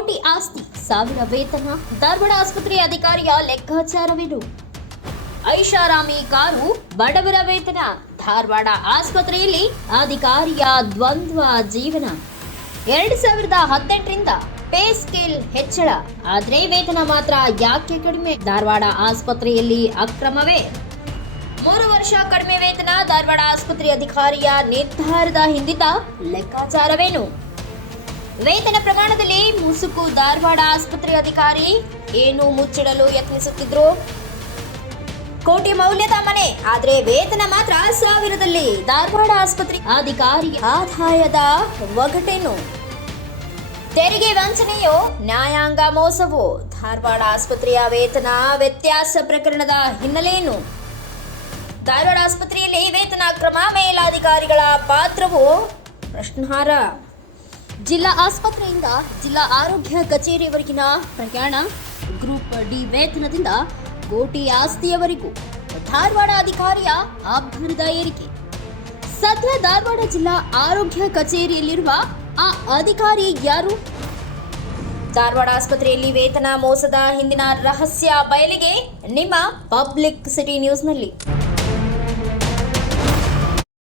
ಕೋಟಿ ಆಸ್ತಿ, ಸಾವಿರ ವೇತನ, ಧಾರವಾಡ ಆಸ್ಪತ್ರೆ ಅಧಿಕಾರಿಯ ಲೆಕ್ಕಾಚಾರವೇನು? ಐಷಾರಾಮಿ ಕಾರು, ಬಡವರ ವೇತನ, ಧಾರವಾಡ ಆಸ್ಪತ್ರೆಯಲ್ಲಿ ಅಧಿಕಾರಿಯ ದ್ವಂದ್ವ ಜೀವನ. 2018ರಿಂದ ಪೇ ಸ್ಕೇಲ್ ಹೆಚ್ಚಳ, ಆದರೆ ವೇತನ ಮಾತ್ರ ಯಾಕೆ ಕಡಿಮೆ? ಧಾರವಾಡ ಆಸ್ಪತ್ರೆಯಲ್ಲಿ ಅಕ್ರಮವೇ? 3 ವರ್ಷ ಕಡಿಮೆ ವೇತನ, ಧಾರವಾಡ ಆಸ್ಪತ್ರೆ ಅಧಿಕಾರಿಯ ನಿರ್ಧಾರದ ಹಿಂದಿದ್ದ ಲೆಕ್ಕಾಚಾರವೇನು? ವೇತನ ಪ್ರಮಾಣದಲ್ಲಿ ಮುಸುಕು, ಧಾರವಾಡ ಆಸ್ಪತ್ರೆ ಅಧಿಕಾರಿ ಏನು ಮುಚ್ಚಿಡಲು ಯತ್ನಿಸುತ್ತಿದ್ರು? ಕೋಟಿ ಮೌಲ್ಯದ ಮನೆ, ಆದ್ರೆ ವೇತನ ಮಾತ್ರ ಸಾವಿರದಲ್ಲಿ. ಧಾರವಾಡ ಆಸ್ಪತ್ರೆ ಅಧಿಕಾರಿ ಆದಾಯದ ಒಗಟೇನು? ತೆರಿಗೆ ವಂಚನೆಯೋ ನ್ಯಾಯಾಂಗ ಮೋಸವೋ? ಧಾರವಾಡ ಆಸ್ಪತ್ರೆಯ ವೇತನ ವ್ಯತ್ಯಾಸ ಪ್ರಕರಣದ ಹಿನ್ನೆಲೆಯೇನು? ಧಾರವಾಡ ಆಸ್ಪತ್ರೆಯಲ್ಲಿ ವೇತನ ಅಕ್ರಮ, ಮೇಲಾಧಿಕಾರಿಗಳ ಪಾತ್ರವೋ ಪ್ರಶ್ನಾರ್ಹ. ಜಿಲ್ಲಾ ಆಸ್ಪತ್ರೆಯಿಂದ ಜಿಲ್ಲಾ ಆರೋಗ್ಯ ಕಚೇರಿಯವರೆಗಿನ ಪ್ರಯಾಣ, ಗ್ರೂಪ್ ಡಿ ವೇತನದಿಂದ ಕೋಟಿ ಆಸ್ತಿಯವರೆಗೂ ಧಾರವಾಡ ಅಧಿಕಾರಿಯ ಆಭರಣದ ಏರಿಕೆ. ಸದ್ಯ ಧಾರವಾಡ ಜಿಲ್ಲಾ ಆರೋಗ್ಯ ಕಚೇರಿಯಲ್ಲಿರುವ ಆ ಅಧಿಕಾರಿ ಯಾರು? ಧಾರವಾಡ ಆಸ್ಪತ್ರೆಯಲ್ಲಿ ವೇತನ ಮೋಸದ ಹಿಂದಿನ ರಹಸ್ಯ ಬಯಲಿಗೆ ನಿಮ್ಮ ಪಬ್ಲಿಕ್ ಸಿಟಿ ನ್ಯೂಸ್ನಲ್ಲಿ.